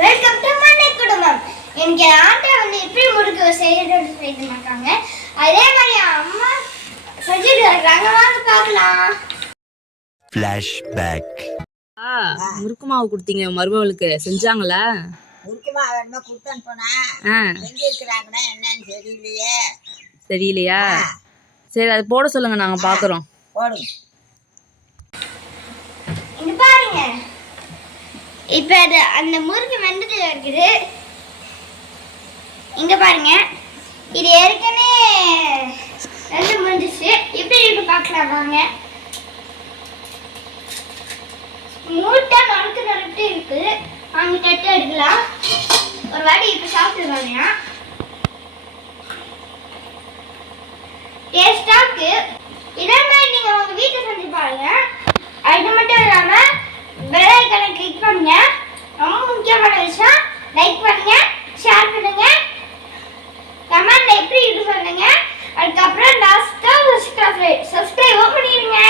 Welcome to மண்ணை குடும்பம். எனக்கு ஆட்டை வந்து எப்படி முறுக்கு செய்யறது சொல்லிட்டு இருக்காங்க. அதே மாதிரி அம்மா செஞ்சுட்டு இருக்காங்க. வாங்க பார்க்கலாம். ஃபிளாஷ்பேக். முறுக்கு மாவு கொடுத்தீங்க மருமகளுக்கு, செஞ்சாங்களா? முறுக்கு மாவு வேணுமா கொடுத்தான்னு போனேன். செஞ்சிருக்கிறாங்கன்னா என்னன்னு தெரியலையா? சரி, அது போட சொல்லுங்க, நாங்க பாக்குறோம். போடுங்க. இங்க பாருங்க, இப்ப அது அந்த முறுக்கு வெந்துட்டு இருக்குது. இங்க பாருங்க, இது ஏற்கனவே ரெண்டு முடிஞ்சிச்சு. இப்படி இருக்கு பார்க்கலாம் வாங்க. மூட்டை நறுக்கு இருக்கு. வாங்க தட்டு எடுக்கலாம். ஒரு வாட்டி இப்ப சாப்பிட்டு பாருங்க. டேஸ்டா இருக்கு. இதே மாதிரி நீங்க உங்க வீட்டை செஞ்சு பாருங்க. அது மட்டும் இல்லாம பெல் ஐகானை கிளிக் பண்ணுங்க. ரொம்ப முக்கியமான விஷயம், லைக் பண்ணுங்க, ஷேர் பண்ணுங்க, கமெண்ட்ல எப்படி இருக்கு சொல்லுங்க. அதுக்கப்புறம் லாஸ்டா சப்ஸ்கிரைப் பண்ணிடுங்க.